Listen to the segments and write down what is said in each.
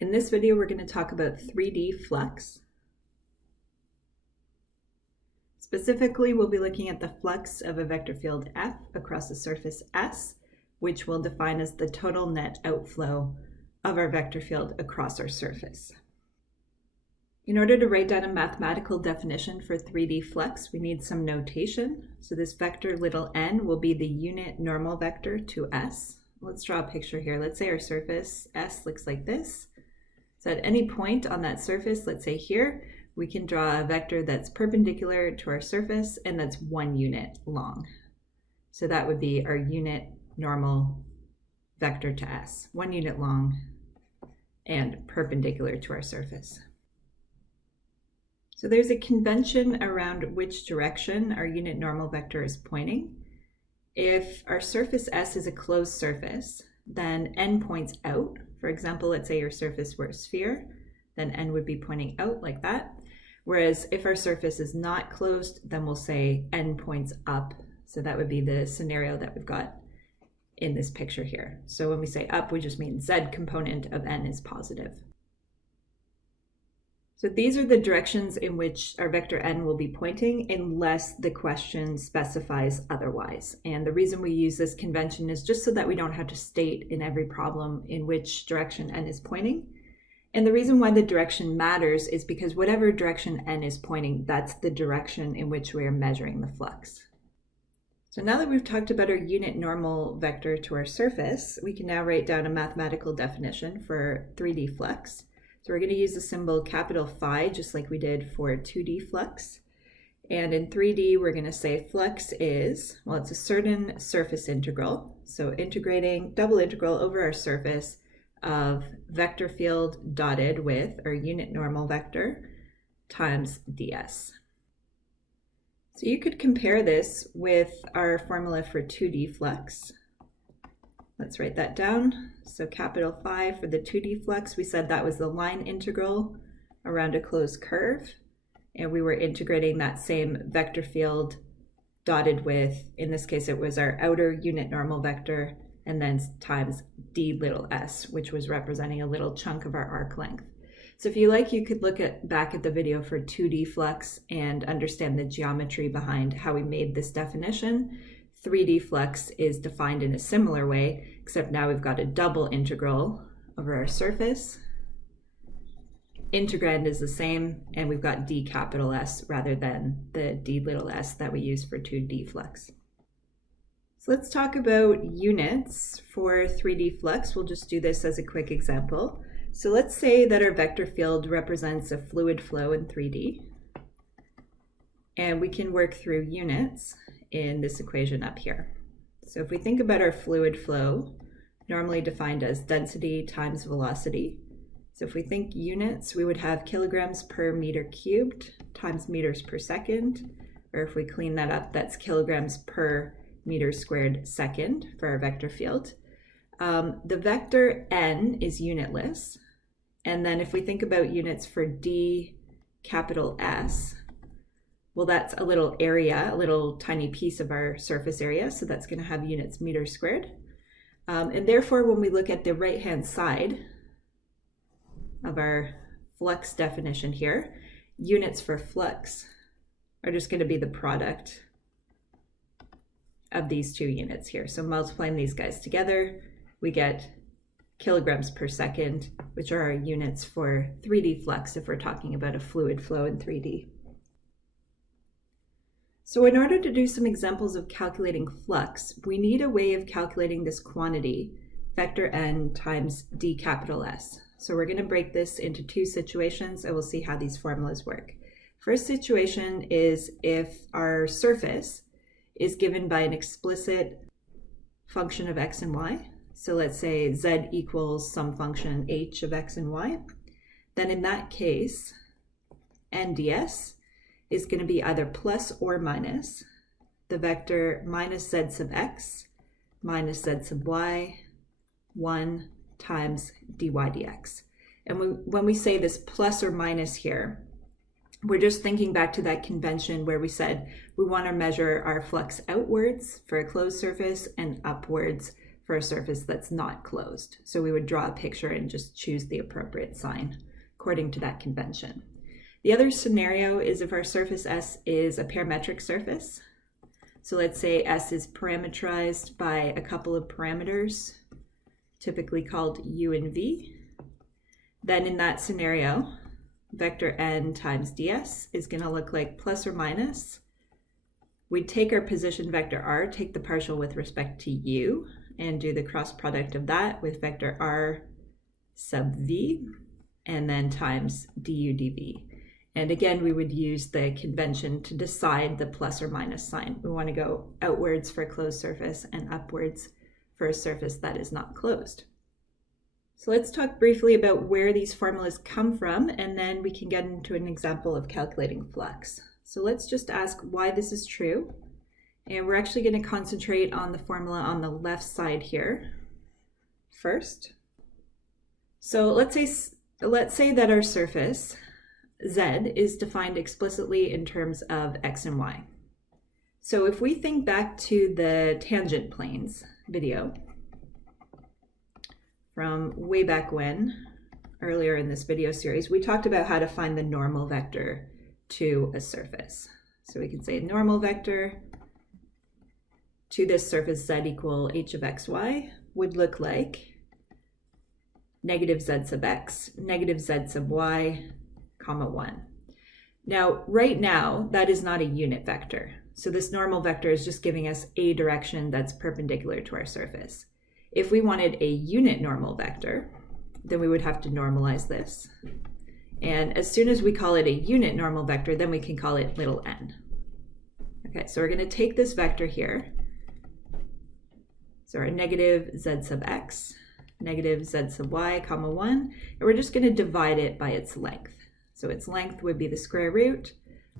In this video, we're going to talk about 3D flux. Specifically, we'll be looking at the flux of a vector field F across a surface S, which we'll define as the total net outflow of our vector field across our surface. In order to write down a mathematical definition for 3D flux, we need some notation. So this vector little n will be the unit normal vector to S. Let's draw a picture here. Let's say our surface S looks like this. So at any point on that surface, let's say here, we can draw a vector that's perpendicular to our surface and that's 1 unit long. So that would be our unit normal vector to S, 1 unit long and perpendicular to our surface. So there's a convention around which direction our unit normal vector is pointing. If our surface S is a closed surface, then n points out. For example, let's say your surface were a sphere, then n would be pointing out like that. Whereas if our surface is not closed, then we'll say n points up. So that would be the scenario that we've got in this picture here. So when we say up, we just mean z component of n is positive. So these are the directions in which our vector n will be pointing unless the question specifies otherwise. And the reason we use this convention is just so that we don't have to state in every problem in which direction n is pointing. And the reason why the direction matters is because whatever direction n is pointing, that's the direction in which we are measuring the flux. So now that we've talked about our unit normal vector to our surface, we can now write down a mathematical definition for 3D flux. So we're going to use the symbol capital Phi, just like we did for 2D flux. And in 3D, we're going to say flux is, well, it's a certain surface integral. So integrating, double integral over our surface of vector field dotted with our unit normal vector times ds. So you could compare this with our formula for 2D flux. Let's write that down. So capital Phi for the 2D flux, we said that was the line integral around a closed curve. And we were integrating that same vector field dotted with, in this case, it was our outer unit normal vector, and then times d little s, which was representing a little chunk of our arc length. So if you like, you could look back at the video for 2D flux and understand the geometry behind how we made this definition. 3D flux is defined in a similar way, except now we've got a double integral over our surface. Integrand is the same, and we've got d capital S rather than the d little s that we use for 2D flux. So let's talk about units for 3D flux. We'll just do this as a quick example. So let's say that our vector field represents a fluid flow in 3D, and we can work through units in this equation up here. So if we think about our fluid flow, normally defined as density times velocity. So if we think units, we would have kilograms per meter cubed times meters per second, or if we clean that up, that's kilograms per meter squared second for our vector field. The vector n is unitless. And then if we think about units for d capital S, well, that's a little area, a little tiny piece of our surface area. So that's going to have units meters squared. And therefore, when we look at the right-hand side of our flux definition here, units for flux are just going to be the product of these two units here. So multiplying these guys together, we get kilograms per second, which are our units for 3D flux if we're talking about a fluid flow in 3D. So in order to do some examples of calculating flux, we need a way of calculating this quantity, vector n times d capital S. So we're going to break this into two situations, and we'll see how these formulas work. First situation is if our surface is given by an explicit function of x and y. So let's say z equals some function h of x and y. Then in that case, n ds is going to be either plus or minus the vector minus z sub x minus z sub y 1 times dy dx. And when we say this plus or minus here, we're just thinking back to that convention where we said we want to measure our flux outwards for a closed surface and upwards for a surface that's not closed. So we would draw a picture and just choose the appropriate sign according to that convention. The other scenario is if our surface S is a parametric surface. So let's say S is parameterized by a couple of parameters, typically called U and V. Then in that scenario, vector n times ds is going to look like plus or minus. We'd take our position vector r, take the partial with respect to u, and do the cross product of that with vector r sub v, and then times du dv. And again, we would use the convention to decide the plus or minus sign. We want to go outwards for a closed surface and upwards for a surface that is not closed. So let's talk briefly about where these formulas come from, and then we can get into an example of calculating flux. So let's just ask why this is true. And we're actually going to concentrate on the formula on the left side here first. So let's say that our surface Z is defined explicitly in terms of X and Y. So if we think back to the tangent planes video from way back when, earlier in this video series, we talked about how to find the normal vector to a surface. So we can say normal vector to this surface Z equal h of xy would look like negative z sub x, negative z sub y, comma 1. Now, right now, that is not a unit vector. So this normal vector is just giving us a direction that's perpendicular to our surface. If we wanted a unit normal vector, then we would have to normalize this. And as soon as we call it a unit normal vector, then we can call it little n. Okay, so we're going to take this vector here. So our negative z sub x, negative z sub y, comma 1, and we're just going to divide it by its length. So its length would be the square root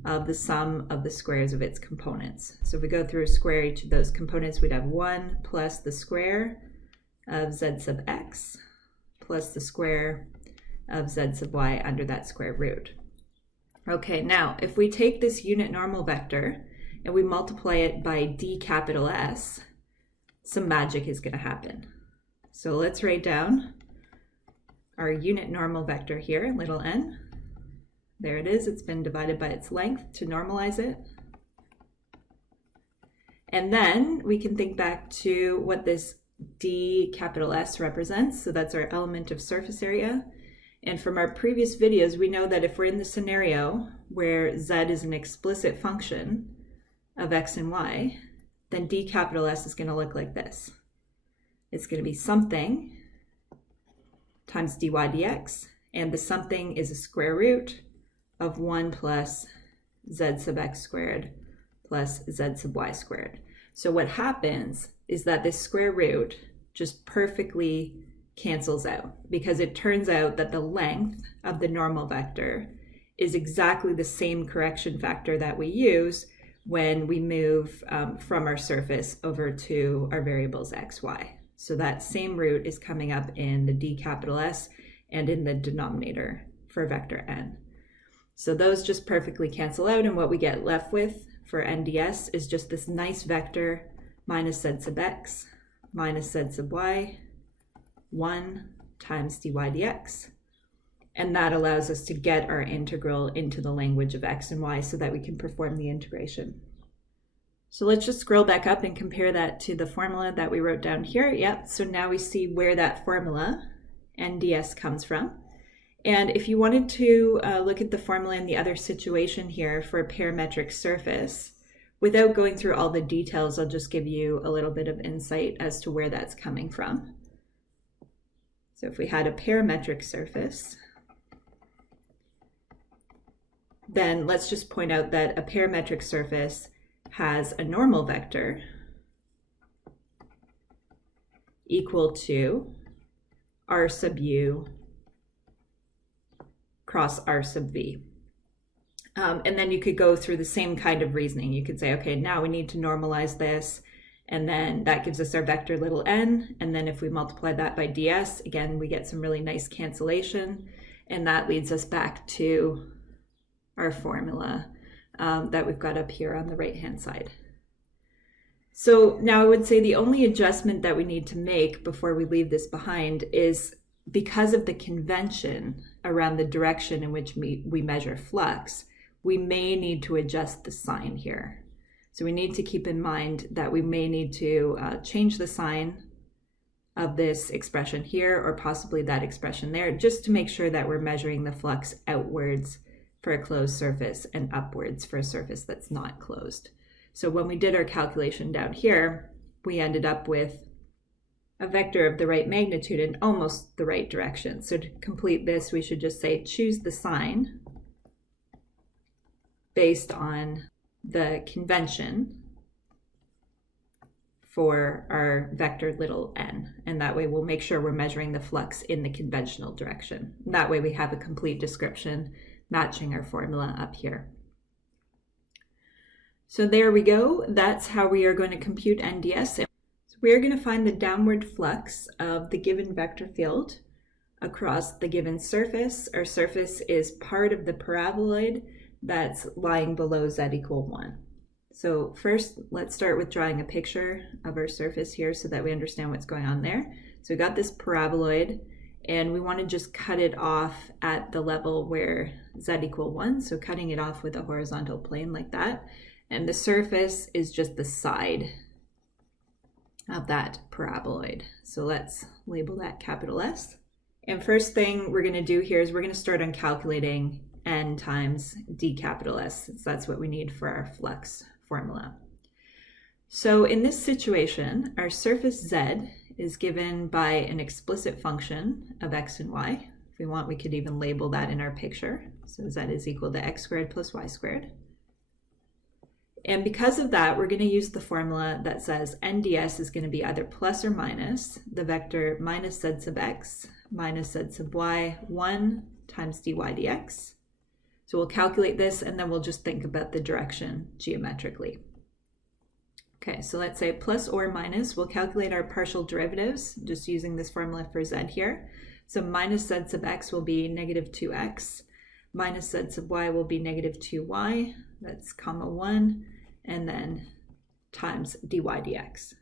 of the sum of the squares of its components. So if we go through a square each of those components, we'd have 1 plus the square of z sub x plus the square of z sub y under that square root. Okay, now if we take this unit normal vector and we multiply it by d capital S, some magic is going to happen. So let's write down our unit normal vector here, little n. There it is, it's been divided by its length to normalize it. And then we can think back to what this d capital S represents. So that's our element of surface area. And from our previous videos, we know that if we're in the scenario where z is an explicit function of x and y, then d capital S is going to look like this. It's going to be something times dy dx, and the something is a square root of 1 plus z sub x squared plus z sub y squared. So what happens is that this square root just perfectly cancels out, because it turns out that the length of the normal vector is exactly the same correction factor that we use when we move from our surface over to our variables x, y. So that same root is coming up in the d capital S and in the denominator for vector n. So those just perfectly cancel out, and what we get left with for nds is just this nice vector minus z sub x minus z sub y, 1 times dy dx. And that allows us to get our integral into the language of x and y so that we can perform the integration. So let's just scroll back up and compare that to the formula that we wrote down here. Yep, so now we see where that formula, nds, comes from. And if you wanted to look at the formula in the other situation here for a parametric surface, without going through all the details, I'll just give you a little bit of insight as to where that's coming from. So if we had a parametric surface, then let's just point out that a parametric surface has a normal vector equal to r sub u cross r sub v. And then you could go through the same kind of reasoning. You could say, okay, now we need to normalize this, and then that gives us our vector little n, and then if we multiply that by ds, again, we get some really nice cancellation, and that leads us back to our formula that we've got up here on the right-hand side. So now I would say the only adjustment that we need to make before we leave this behind is, because of the convention around the direction in which we measure flux, we may need to adjust the sign here. So we need to keep in mind that we may need to change the sign of this expression here, or possibly that expression there, just to make sure that we're measuring the flux outwards for a closed surface and upwards for a surface that's not closed. So when we did our calculation down here, we ended up with a vector of the right magnitude in almost the right direction. So to complete this, we should just say choose the sign based on the convention for our vector little n. And that way we'll make sure we're measuring the flux in the conventional direction. And that way we have a complete description matching our formula up here. So there we go. That's how we are going to compute NDS. We are going to find the downward flux of the given vector field across the given surface. Our surface is part of the paraboloid that's lying below z equal 1. So first, let's start with drawing a picture of our surface here so that we understand what's going on there. So we got this paraboloid, and we want to just cut it off at the level where z equal 1. So cutting it off with a horizontal plane like that. And the surface is just the side of that paraboloid. So let's label that capital S. And first thing we're going to do here is we're going to start on calculating n times d capital S, since that's what we need for our flux formula. So in this situation, our surface z is given by an explicit function of x and y. If we want, we could even label that in our picture. So z is equal to x squared plus y squared. And because of that, we're going to use the formula that says NDS is going to be either plus or minus the vector minus z sub x minus z sub y 1 times dy dx. So we'll calculate this, and then we'll just think about the direction geometrically. Okay, so let's say plus or minus. We'll calculate our partial derivatives just using this formula for z here. So minus z sub x will be negative 2x. Minus z sub y will be negative 2y. That's comma 1. And then times dy dx.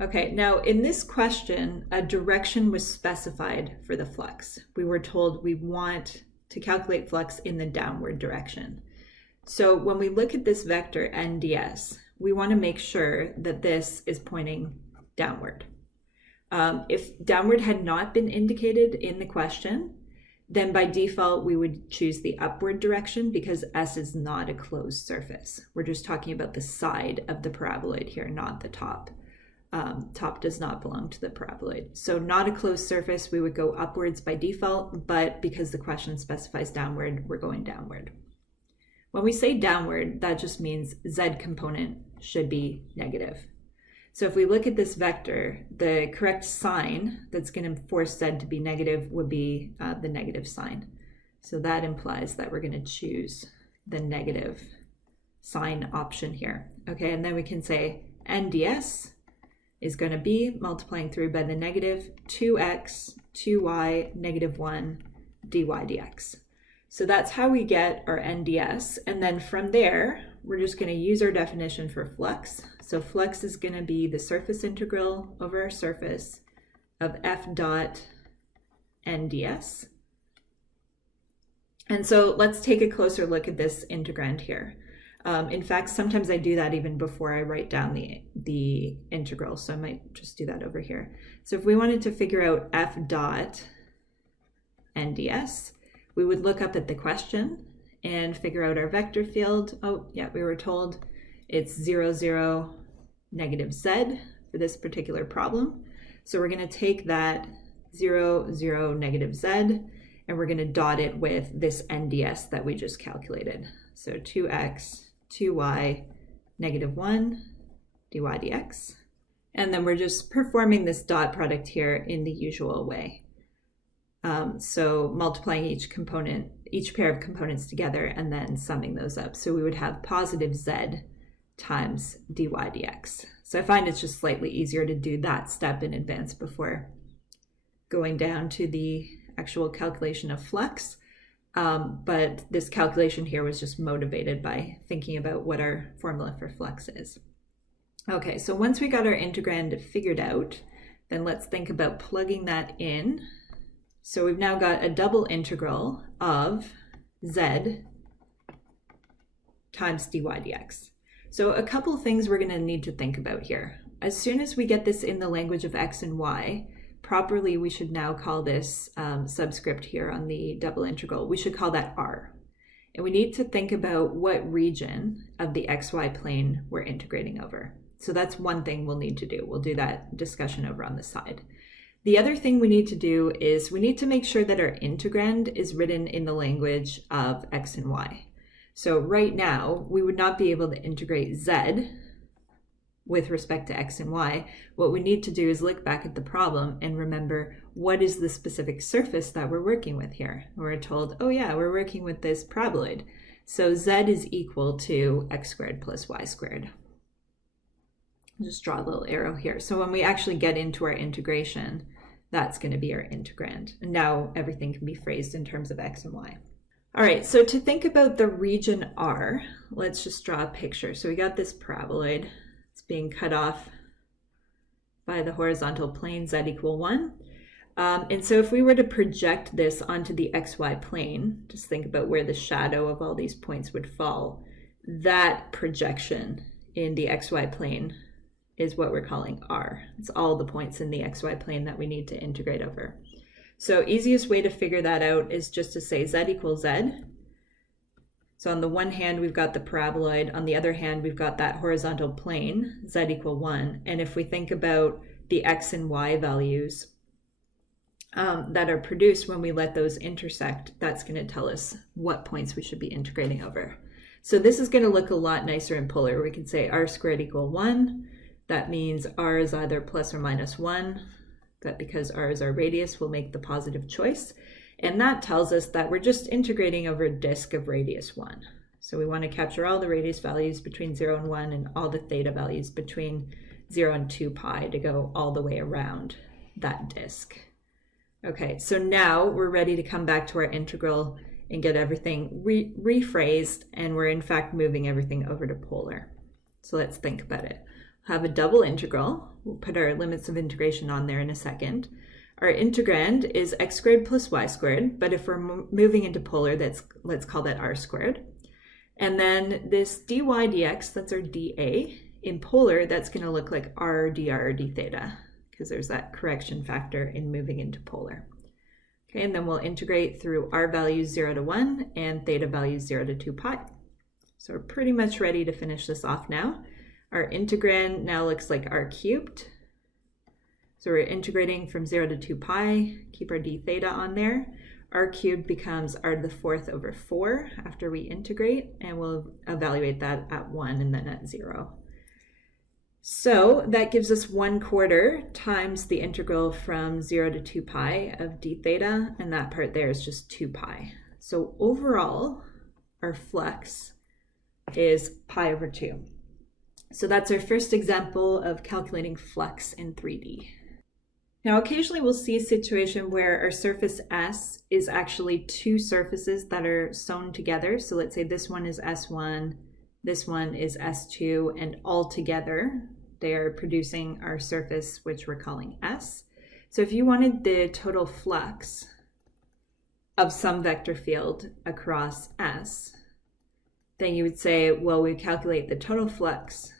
Okay, now in this question, a direction was specified for the flux. We were told we want to calculate flux in the downward direction. So when we look at this vector NDS, we want to make sure that this is pointing downward. If downward had not been indicated in the question, then by default, we would choose the upward direction because S is not a closed surface. We're just talking about the side of the paraboloid here, not the top. Top does not belong to the paraboloid. So not a closed surface, we would go upwards by default, but because the question specifies downward, we're going downward. When we say downward, that just means Z component should be negative. So if we look at this vector, the correct sign that's going to force Z to be negative would be the negative sign. So that implies that we're going to choose the negative sign option here. Okay, and then we can say NDS is going to be multiplying through by the negative 2x, 2y, negative 1, dy dx. So that's how we get our NDS. And then from there, we're just going to use our definition for flux. So flux is going to be the surface integral over our surface of f dot NDS. And so let's take a closer look at this integrand here. In fact, sometimes I do that even before I write down the integral, so I might just do that over here. So if we wanted to figure out f dot NDS, we would look up at the question and figure out our vector field. Oh, yeah, we were told it's 0, 0, negative z for this particular problem. So we're going to take that 0, 0, negative z, and we're going to dot it with this NDS that we just calculated. So 2x, 2y, negative 1, dy dx. And then we're just performing this dot product here in the usual way. So multiplying each pair of components together and then summing those up. So we would have positive z times dy dx. So I find it's just slightly easier to do that step in advance before going down to the actual calculation of flux. But this calculation here was just motivated by thinking about what our formula for flux is. Okay, so once we got our integrand figured out, then let's think about plugging that in. So we've now got a double integral of z times dy dx. So a couple things we're going to need to think about here. As soon as we get this in the language of x and y, properly we should now call this subscript here on the double integral, we should call that r. And we need to think about what region of the xy plane we're integrating over. So that's one thing we'll need to do. We'll do that discussion over on the side. The other thing we need to do is we need to make sure that our integrand is written in the language of x and y. So right now, we would not be able to integrate z with respect to x and y. What we need to do is look back at the problem and remember what is the specific surface that we're working with here. We're told, oh yeah, we're working with this paraboloid. So z is equal to x squared plus y squared. Just draw a little arrow here. So when we actually get into our integration, that's going to be our integrand. And now everything can be phrased in terms of x and y. All right, so to think about the region R, let's just draw a picture. So we got this paraboloid. It's being cut off by the horizontal plane z equal 1. And so if we were to project this onto the xy plane, just think about where the shadow of all these points would fall. That projection in the xy plane is what we're calling R. It's all the points in the xy plane that we need to integrate over. So easiest way to figure that out is just to say z equals z. So on the one hand, we've got the paraboloid. On the other hand, we've got that horizontal plane, z equal 1. And if we think about the x and y values that are produced when we let those intersect, that's going to tell us what points we should be integrating over. So this is going to look a lot nicer in polar. We can say r squared equal 1. That means r is either plus or minus 1. That because r is our radius, we'll make the positive choice. And that tells us that we're just integrating over a disk of radius 1. So we want to capture all the radius values between 0 and 1 and all the theta values between 0 and 2 pi to go all the way around that disk. Okay, so now we're ready to come back to our integral and get everything rephrased, and we're in fact moving everything over to polar. So let's think about it. Have a double integral. We'll put our limits of integration on there in a second. Our integrand is x squared plus y squared, but if we're moving into polar, let's call that r squared. And then this dy dx, that's our dA. In polar, that's going to look like r dr d theta, because there's that correction factor in moving into polar. Okay, and then we'll integrate through r values 0 to 1 and theta values 0 to 2 pi. So we're pretty much ready to finish this off now. Our integrand now looks like r cubed. So we're integrating from 0 to 2 pi, keep our d theta on there. R cubed becomes r to the 4th over 4 after we integrate, and we'll evaluate that at 1 and then at 0. So that gives us 1/4 times the integral from 0 to 2 pi of d theta, and that part there is just 2 pi. So overall, our flux is pi over 2. So that's our first example of calculating flux in 3D. Now, occasionally we'll see a situation where our surface S is actually two surfaces that are sewn together. So let's say this one is S1, this one is S2, and all together they are producing our surface, which we're calling S. So if you wanted the total flux of some vector field across S, then you would say, well, we calculate the total flux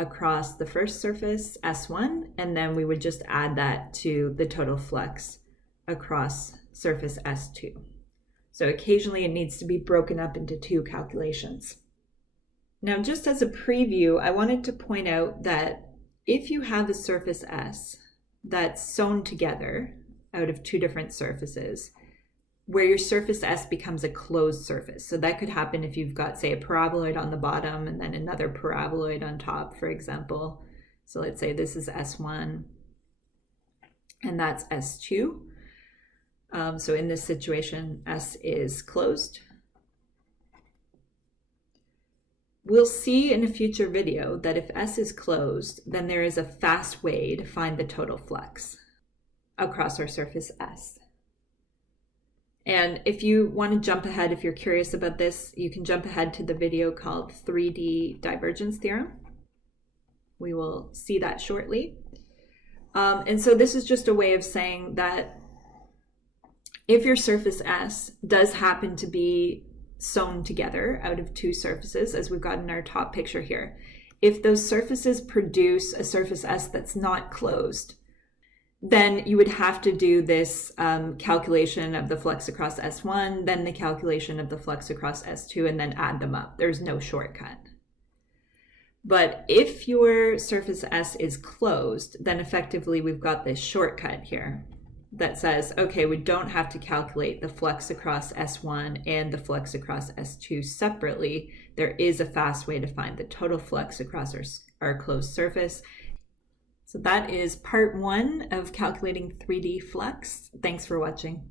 across the first surface, S1, and then we would just add that to the total flux across surface S2. So occasionally it needs to be broken up into two calculations. Now, just as a preview, I wanted to point out that if you have a surface S that's sewn together out of two different surfaces, where your surface S becomes a closed surface. So that could happen if you've got, say, a paraboloid on the bottom and then another paraboloid on top, for example. So let's say this is S1 and that's S2. So in this situation, S is closed. We'll see in a future video that if S is closed, then there is a fast way to find the total flux across our surface S. And if you want to jump ahead, if you're curious about this, you can jump ahead to the video called 3D divergence theorem. We will see that shortly. And so this is just a way of saying that if your surface S does happen to be sewn together out of two surfaces, as we've got in our top picture here, if those surfaces produce a surface S that's not closed, then you would have to do this calculation of the flux across S1, then the calculation of the flux across S2, and then add them up. There's no shortcut. But if your surface S is closed, then effectively we've got this shortcut here that says, okay, we don't have to calculate the flux across S1 and the flux across S2 separately. There is a fast way to find the total flux across our closed surface. So that is part 1 of calculating 3D flux. Thanks for watching.